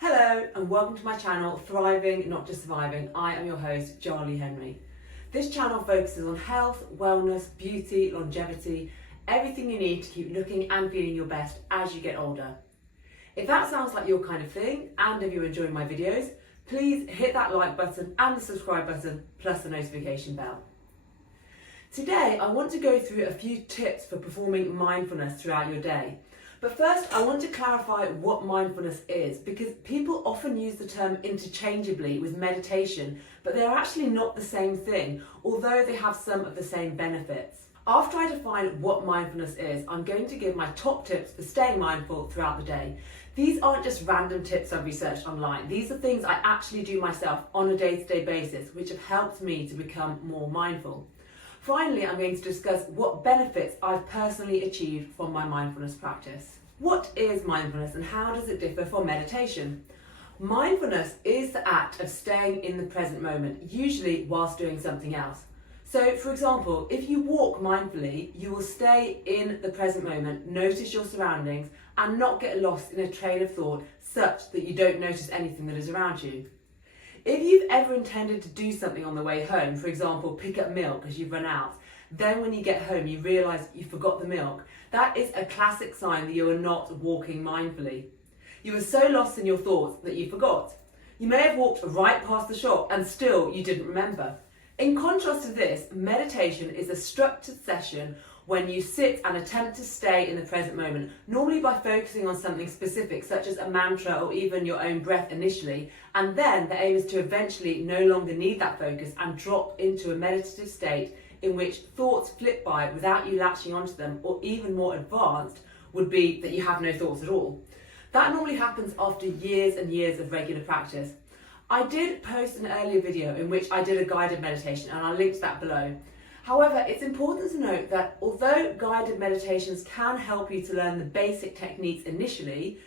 Hello and welcome to my channel, Thriving Not Just Surviving. I am your host, Charlie Henry. This channel focuses on health, wellness, beauty, longevity, everything you need to keep looking and feeling your best as you get older. If that sounds like your kind of thing, and if you're enjoying my videos, please hit that like button and the subscribe button, plus the notification bell. Today, I want to go through a few tips for performing mindfulness throughout your day. But first, I want to clarify what mindfulness is, because people often use the term interchangeably with meditation, but they're actually not the same thing, although they have some of the same benefits. After I define what mindfulness is, I'm going to give my top tips for staying mindful throughout the day. These aren't just random tips I've researched online. These are things I actually do myself on a day-to-day basis, which have helped me to become more mindful. Finally, I'm going to discuss what benefits I've personally achieved from my mindfulness practice. What is mindfulness and how does it differ from meditation? Mindfulness is the act of staying in the present moment, usually whilst doing something else. So, for example, if you walk mindfully, you will stay in the present moment, notice your surroundings, and not get lost in a train of thought such that you don't notice anything that is around you. If you've ever intended to do something on the way home, for example, pick up milk as you've run out, then when you get home you realise you forgot the milk, that is a classic sign that you are not walking mindfully. You were so lost in your thoughts that you forgot. You may have walked right past the shop and still you didn't remember. In contrast to this, meditation is a structured session when you sit and attempt to stay in the present moment, normally by focusing on something specific, such as a mantra or even your own breath initially, and then the aim is to eventually no longer need that focus and drop into a meditative state in which thoughts flip by without you latching onto them, or even more advanced would be that you have no thoughts at all. That normally happens after years and years of regular practice. I did post an earlier video in which I did a guided meditation, and I'll link to that below. However, it's important to note that although guided meditations can help you to learn the basic techniques initially,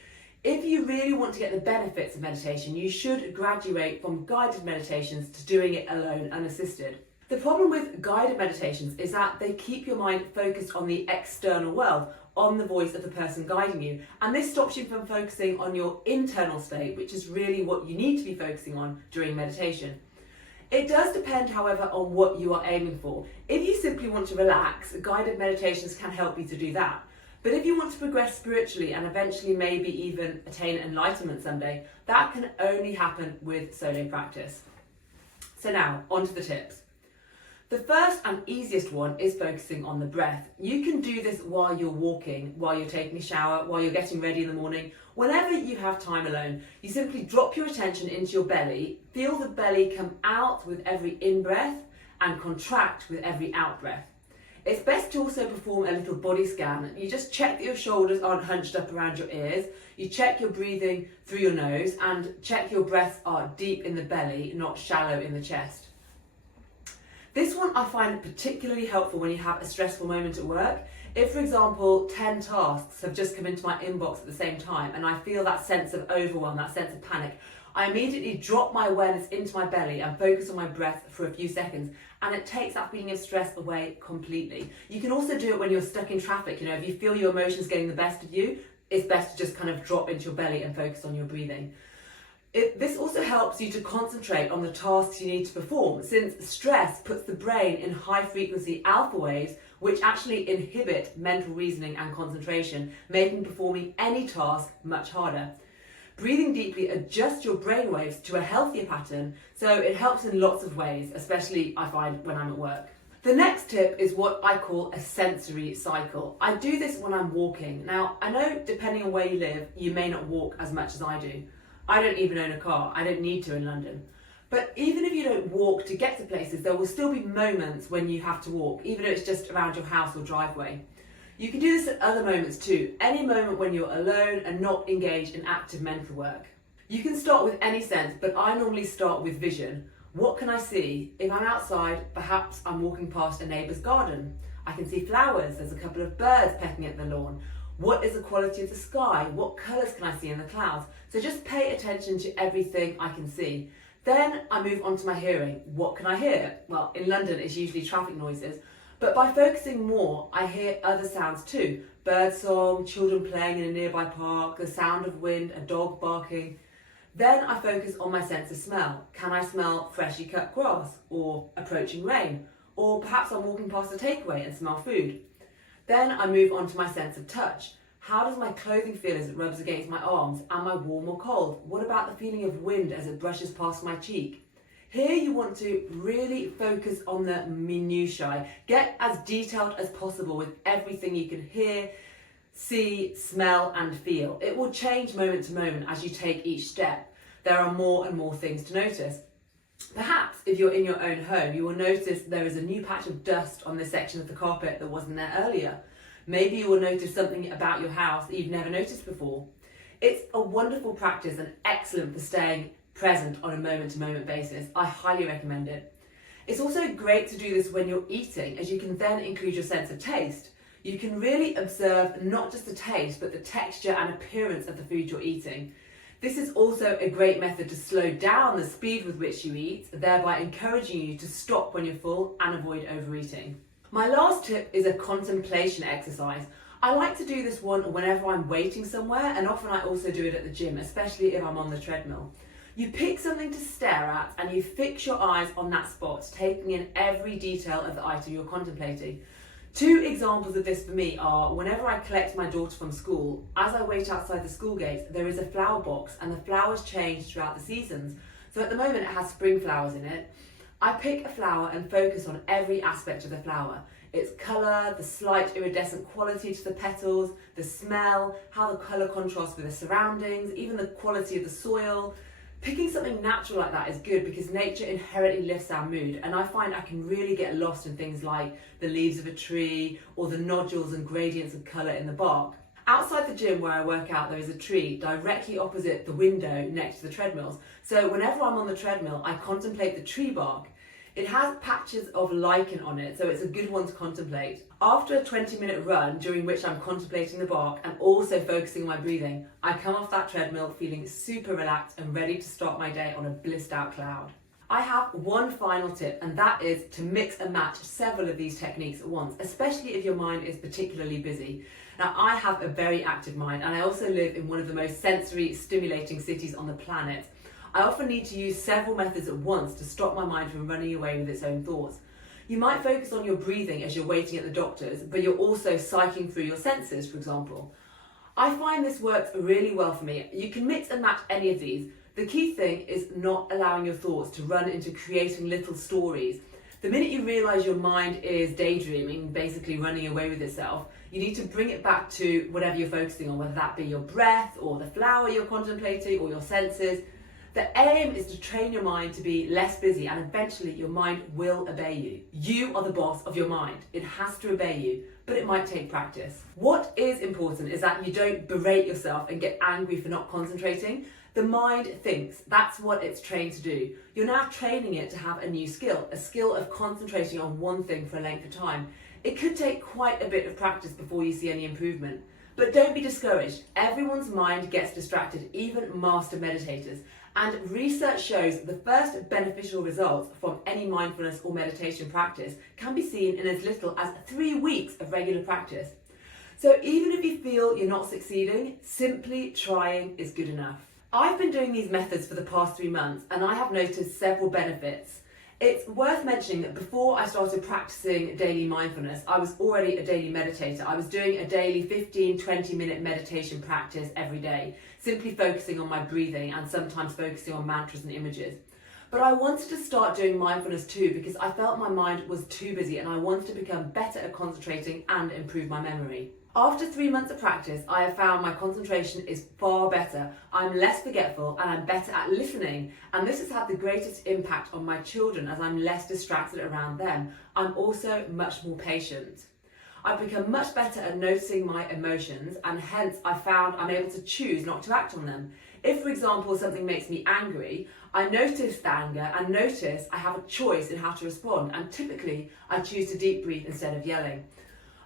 if you really want to get the benefits of meditation, you should graduate from guided meditations to doing it alone, unassisted. The problem with guided meditations is that they keep your mind focused on the external world, on the voice of the person guiding you, and this stops you from focusing on your internal state, which is really what you need to be focusing on during meditation. It does depend, however, on what you are aiming for. If you simply want to relax, guided meditations can help you to do that. But if you want to progress spiritually and eventually maybe even attain enlightenment someday, that can only happen with solo practice. So now, on to the tips. The first and easiest one is focusing on the breath. You can do this while you're walking, while you're taking a shower, while you're getting ready in the morning, whenever you have time alone. You simply drop your attention into your belly, feel the belly come out with every in-breath and contract with every out-breath. It's best to also perform a little body scan. You just check that your shoulders aren't hunched up around your ears, you check your breathing through your nose, and check your breaths are deep in the belly, not shallow in the chest. This one I find particularly helpful when you have a stressful moment at work. If, for example, 10 tasks have just come into my inbox at the same time and I feel that sense of overwhelm, that sense of panic, I immediately drop my awareness into my belly and focus on my breath for a few seconds, and it takes that feeling of stress away completely. You can also do it when you're stuck in traffic. You know, if you feel your emotions getting the best of you, it's best to just kind of drop into your belly and focus on your breathing. This also helps you to concentrate on the tasks you need to perform, since stress puts the brain in high frequency alpha waves, which actually inhibit mental reasoning and concentration, making performing any task much harder. Breathing deeply adjusts your brain waves to a healthier pattern, so it helps in lots of ways, especially I find when I'm at work. The next tip is what I call a sensory cycle. I do this when I'm walking. Now, I know depending on where you live, you may not walk as much as I do. I don't even own a car. I don't need to in London. But even if you don't walk to get to places, there will still be moments when you have to walk, even if it's just around your house or driveway. You can do this at other moments too, any moment when you're alone and not engaged in active mental work. You can start with any sense, but I normally start with vision. What can I see? If I'm outside, perhaps I'm walking past a neighbour's garden. I can see flowers, there's a couple of birds pecking at the lawn. What is the quality of the sky? What colours can I see in the clouds? So just pay attention to everything I can see. Then I move on to my hearing. What can I hear? Well, in London it's usually traffic noises, But by focusing more, I hear other sounds too. Birdsong, children playing in a nearby park, the sound of wind, a dog barking. Then I focus on my sense of smell. Can I smell freshly cut grass or approaching rain? Or perhaps I'm walking past a takeaway and smell food. Then I move on to my sense of touch. How does my clothing feel as it rubs against my arms? Am I warm or cold? What about the feeling of wind as it brushes past my cheek? Here you want to really focus on the minutiae. Get as detailed as possible with everything you can hear, see, smell and feel. It will change moment to moment as you take each step. There are more and more things to notice. Perhaps if you're in your own home, you will notice there is a new patch of dust on this section of the carpet that wasn't there earlier. Maybe you will notice something about your house that you've never noticed before. It's a wonderful practice and excellent for staying present on a moment-to-moment basis. I highly recommend it. It's also great to do this when you're eating, as you can then include your sense of taste. You can really observe not just the taste, but the texture and appearance of the food you're eating. This is also a great method to slow down the speed with which you eat, thereby encouraging you to stop when you're full and avoid overeating. My last tip is a contemplation exercise. I like to do this one whenever I'm waiting somewhere, and often I also do it at the gym, especially if I'm on the treadmill. You pick something to stare at and you fix your eyes on that spot, taking in every detail of the item you're contemplating. Two examples of this for me are whenever I collect my daughter from school, as I wait outside the school gate, there is a flower box and the flowers change throughout the seasons. So at the moment it has spring flowers in it. I pick a flower and focus on every aspect of the flower. Its colour, the slight iridescent quality to the petals, the smell, how the colour contrasts with the surroundings, even the quality of the soil. Picking something natural like that is good because nature inherently lifts our mood, and I find I can really get lost in things like the leaves of a tree or the nodules and gradients of colour in the bark. Outside the gym where I work out, there is a tree directly opposite the window next to the treadmills. So whenever I'm on the treadmill, I contemplate the tree bark. It has patches of lichen on it, so it's a good one to contemplate. After a 20-minute run, during which I'm contemplating the bark and also focusing on my breathing, I come off that treadmill feeling super relaxed and ready to start my day on a blissed out cloud. I have one final tip, and that is to mix and match several of these techniques at once, especially if your mind is particularly busy. Now, I have a very active mind, and I also live in one of the most sensory stimulating cities on the planet. I often need to use several methods at once to stop my mind from running away with its own thoughts. You might focus on your breathing as you're waiting at the doctor's, but you're also cycling through your senses, for example. I find this works really well for me. You can mix and match any of these. The key thing is not allowing your thoughts to run into creating little stories. The minute you realise your mind is daydreaming, basically running away with itself, you need to bring it back to whatever you're focusing on, whether that be your breath or the flower you're contemplating or your senses. The aim is to train your mind to be less busy, and eventually your mind will obey you. You are the boss of your mind. It has to obey you, but it might take practice. What is important is that you don't berate yourself and get angry for not concentrating. The mind thinks. That's what it's trained to do. You're now training it to have a new skill, a skill of concentrating on one thing for a length of time. It could take quite a bit of practice before you see any improvement. But don't be discouraged. Everyone's mind gets distracted, even master meditators. And research shows the first beneficial results from any mindfulness or meditation practice can be seen in as little as 3 weeks of regular practice. So even if you feel you're not succeeding, simply trying is good enough. I've been doing these methods for the past 3 months and I have noticed several benefits. It's worth mentioning that before I started practicing daily mindfulness, I was already a daily meditator. I was doing a daily 15-20 minute meditation practice every day, simply focusing on my breathing and sometimes focusing on mantras and images. But I wanted to start doing mindfulness too because I felt my mind was too busy and I wanted to become better at concentrating and improve my memory. After 3 months of practice, I have found my concentration is far better. I'm less forgetful and I'm better at listening. And this has had the greatest impact on my children as I'm less distracted around them. I'm also much more patient. I've become much better at noticing my emotions and hence I found I'm able to choose not to act on them. If, for example, something makes me angry, I notice the anger and notice I have a choice in how to respond, and typically I choose to deep breathe instead of yelling.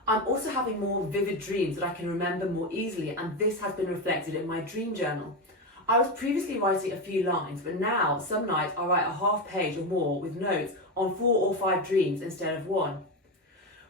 I'm also having more vivid dreams that I can remember more easily, and this has been reflected in my dream journal. I was previously writing a few lines, but now some nights I write a half page or more with notes on 4 or 5 dreams instead of 1.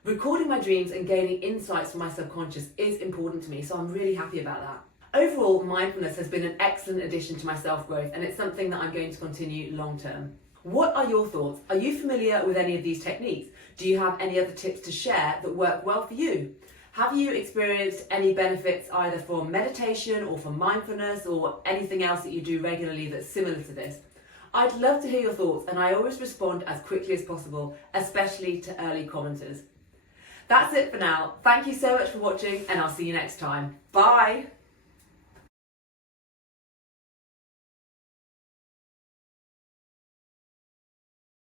Recording my dreams and gaining insights from my subconscious is important to me, so I'm really happy about that. Overall, mindfulness has been an excellent addition to my self-growth, and it's something that I'm going to continue long term. What are your thoughts? Are you familiar with any of these techniques? Do you have any other tips to share that work well for you? Have you experienced any benefits either from meditation or from mindfulness or anything else that you do regularly that's similar to this? I'd love to hear your thoughts, and I always respond as quickly as possible, especially to early commenters. That's it for now. Thank you so much for watching, and I'll see you next time. Bye!